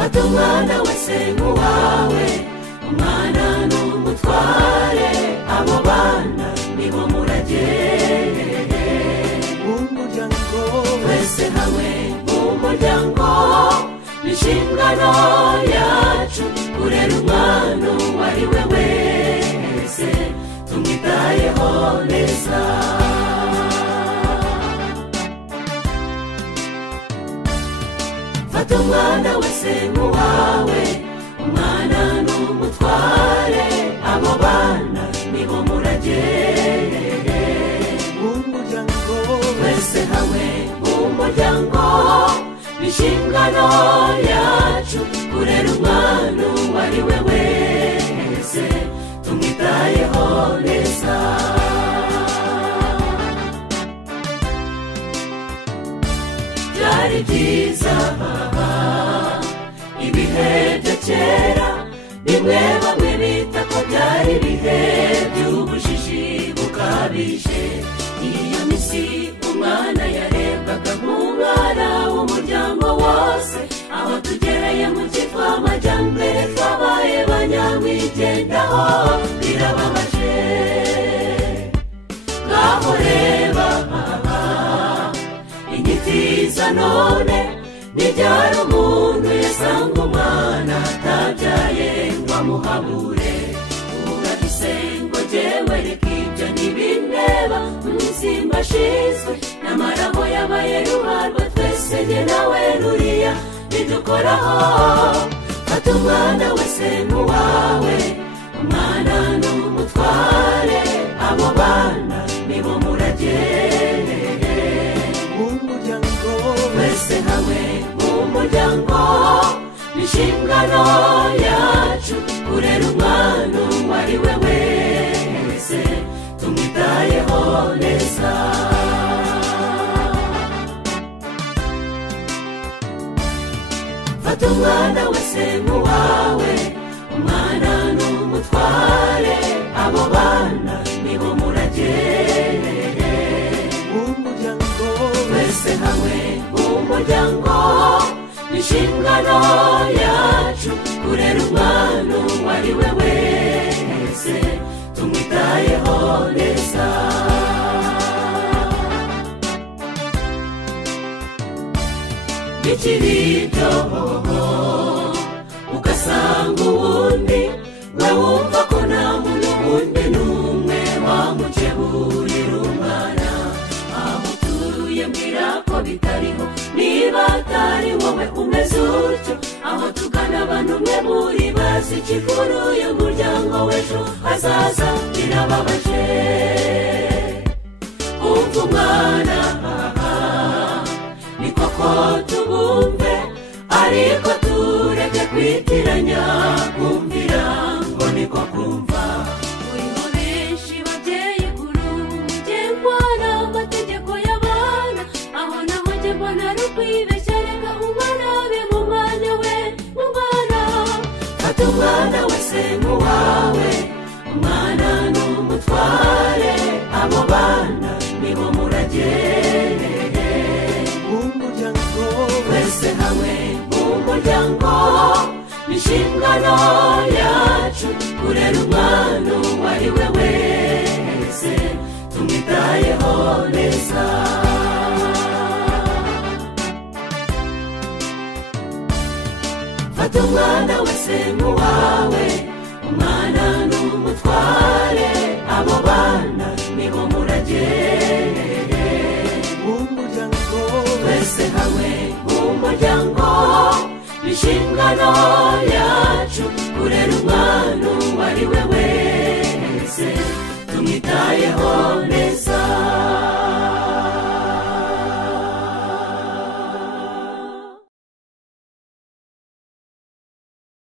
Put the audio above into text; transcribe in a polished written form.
fata umwana wese nk'uwawe, umwana n'umutware, abo bana nibo muragere. umuryango twese hamwe umuryango, n'inshingano yacu kurera umwana uwo ari we wese, tumwitayeho neza. fata umwana wese nk'uwawe, umwana n'umutware, abo bana nibo muragere. umuryango twese hamwe umuryango, n'inshingano yacu kurera umwana uwo ari we wese, tumwitayeho neza. byari byiza ibihe bya kera, bimwe bamwe bita ko byari ibihe by'ubujiji bukabije. iyo minsi umwana yarebwaga nk'umwana w'umuryango wose, aho tugereye mu cyitwa amajyambere twabaye banyamwigendaho, birababaje. ngaho reba inyiti za none, n'ibyara umuntu yasanga umwana atabyaye ngo amuhabure. urahise ngo jyewe reka ibyo ntibindeba, umusimba ashizwe n'amaraho yabaye ruharwa, twese jye nawe ruriya bidukoraho. fata umwana wese nk'uwawe, umwana n'umutware, abo bana nibo muragere. umuryango twese hamwe umuryango, n'inshingano yacu kurera umwana uwo ari we wese, tumwitayeho neza. fata umwana wese nk'uwawe, umwana n'umutware, abo bana nibo muragere. umuryango twese hamwe umuryango, n'inshingano yacu kurera umwana uwo ari we wese, tumwitayeho neza. bikiri ibyo ugasanga uwundi we wumva ko nta muntu wundi n'umwe wamukeburira umwana. aho utuye mbwira ko bitariho, niba atari wowe umeze utyo, aho tugana abantu umwe muri bazi ikikuru y'umuryango w'ejo hazaza, birababaje. umva umwana ni koko tubumve, ariko tureke kwitiranya kumvira ngo niko kumva. uriho benshi babyeyi kuri ubu mugengwa n'amategeko y'abana, aho naho njye mbona ari ukwibeshya. reka umwana abe mu mwanya we n'umwana. fata umwana wese nk'uwawe, umwana n'umutware, abo bana nibo muragere. umuryango twese hamwe umuryango, n'inshingano yacu kurera umwana uwo ari we wese, tumwitayeho neza. fata umwana wese nk'uwawe, umwana n'umutware, abo bana nibo muragere. umuryango twese hamwe umuryango, n'inshingano